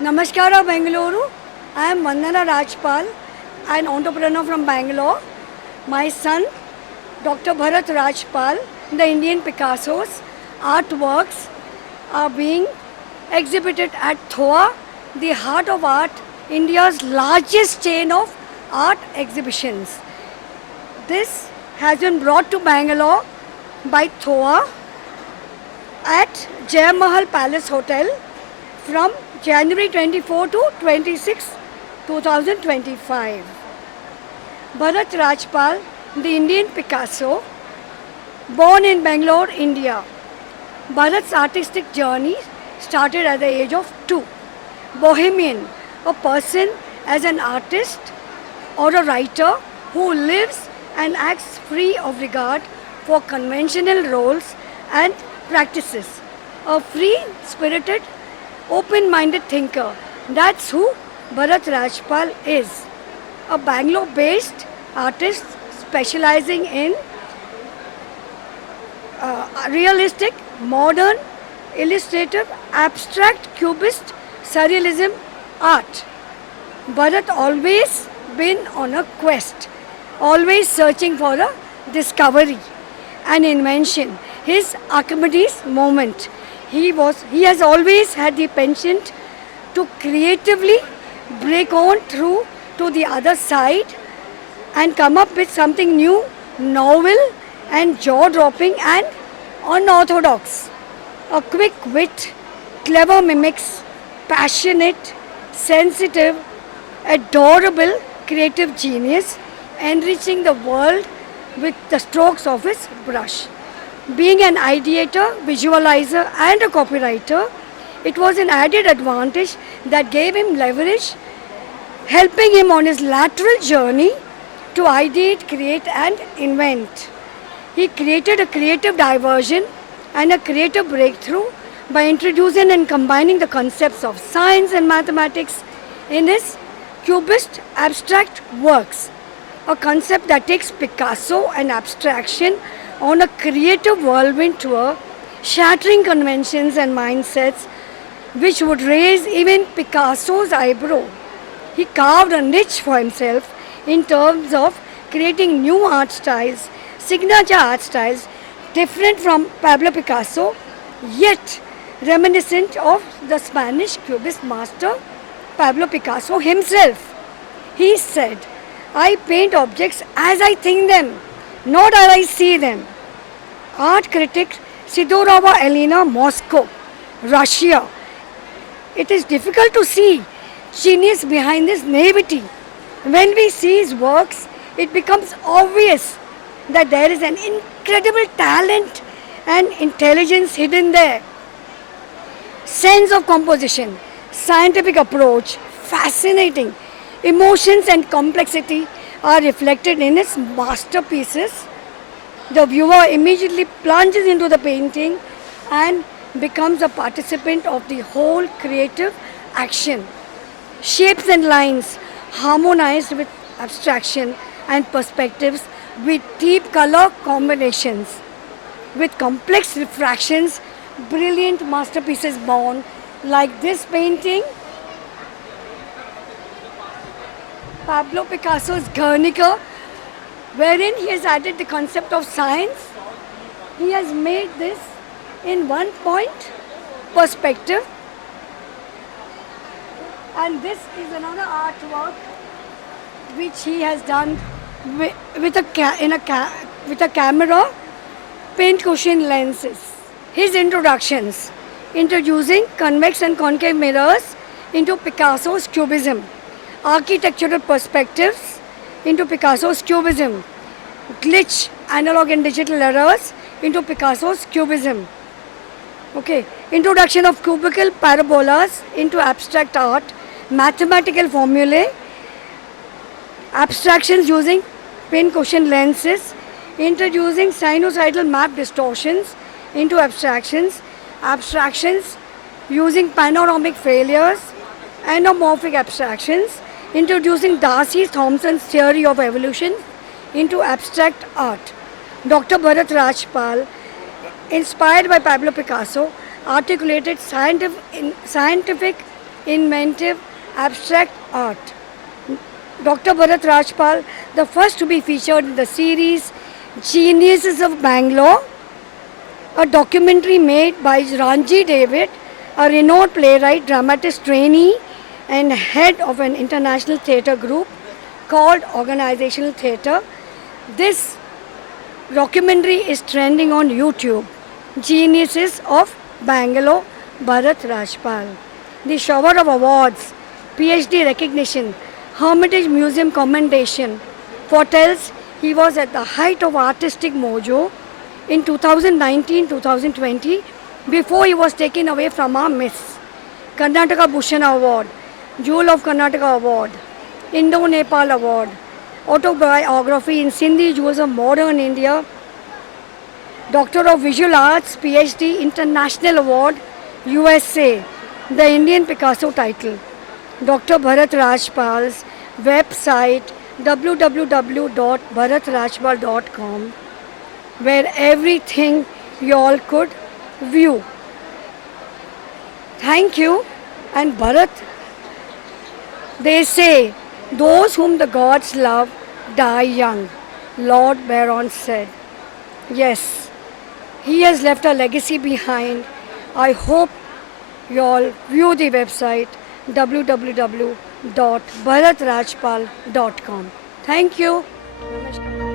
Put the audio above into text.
Namaskara Bengaluru. I am Vandana Rajpal, an entrepreneur from Bangalore. My son, Dr. Bharath Rajpal, the Indian Picasso's artworks are being exhibited at HAAT, the Heart of Art, India's largest chain of art exhibitions. This has been brought to Bangalore by HAAT at Jai Mahal Palace Hotel from January 24 to 26, 2025. Bharath Rajpal, the Indian Picasso, born in Bangalore, India. Bharath's artistic journey started at the age of 2. Bohemian, a person as an artist or a writer who lives and acts free of regard for conventional roles and practices. A free-spirited, open-minded thinker. That's who Bharath Rajpal is. A Bangalore-based artist specializing in realistic, modern, illustrative, abstract, cubist, surrealism art. Bharath always been on a quest, always searching for a discovery, an invention. His Archimedes moment. He has always had the penchant to creatively break on through to the other side and come up with something new, novel and jaw-dropping and unorthodox. A quick wit, clever mimics, passionate, sensitive, adorable, creative genius, enriching the world with the strokes of his brush. Being an ideator, visualizer and a copywriter, it was an added advantage that gave him leverage, helping him on his lateral journey to ideate, create and invent. He created a creative diversion and a creative breakthrough by introducing and combining the concepts of science and mathematics in his cubist abstract works. A concept that takes Picasso and abstraction on a creative whirlwind tour, shattering conventions and mindsets which would raise even Picasso's eyebrow. He carved a niche for himself in terms of creating new art styles, signature art styles, different from Pablo Picasso, yet reminiscent of the Spanish cubist master Pablo Picasso himself. He said, "I paint objects as I think them, not as I see them." Art critic Sidorova Elena, Moscow, Russia. It is difficult to see genius behind this naivety. When we see his works, it becomes obvious that there is an incredible talent and intelligence hidden there. Sense of composition, scientific approach, fascinating. Emotions and complexity are reflected in his masterpieces. The viewer immediately plunges into the painting and becomes a participant of the whole creative action. Shapes and lines harmonized with abstraction and perspectives with deep color combinations. With complex refractions, brilliant masterpieces born like this painting, Pablo Picasso's Guernica, wherein he has added the concept of science. He has made this in one point perspective, and this is another artwork which he has done with a camera, paint cushion lenses. His introductions, introducing convex and concave mirrors into Picasso's cubism, architectural perspectives into Picasso's cubism, glitch, analog and digital errors into Picasso's cubism. Okay, introduction of cubical parabolas into abstract art, mathematical formulae, abstractions using pin cushion lenses, introducing sinusoidal map distortions into abstractions, abstractions using panoramic failures, anamorphic abstractions, introducing Darcy-Thompson's theory of evolution into abstract art. Dr. Bharath Rajpal, inspired by Pablo Picasso, articulated scientific inventive, abstract art. Dr. Bharath Rajpal, the first to be featured in the series Geniuses of Bangalore, a documentary made by Ranji David, a renowned playwright, dramatist trainee, and head of an international theatre group called Organizational Theatre. This documentary is trending on YouTube. Geniuses of Bangalore, Bharath Rajpal. The shower of awards, PhD recognition, Hermitage Museum commendation foretells he was at the height of artistic mojo in 2019-2020 before he was taken away from our Miss. Karnataka Bhushan Award, Jewel of Karnataka Award, Indo-Nepal Award, autobiography in Sindhi Jewels of Modern India, Doctor of Visual Arts, PhD, International Award, USA, the Indian Picasso title. Dr. Bharath Rajpal's website www.bharatrajpal.com, where everything you all could view. Thank you. And Bharath, they say, those whom the gods love die young, Lord Byron said. Yes, he has left a legacy behind. I hope you all view the website www.bharatrajpal.com. Thank you. Namaskar.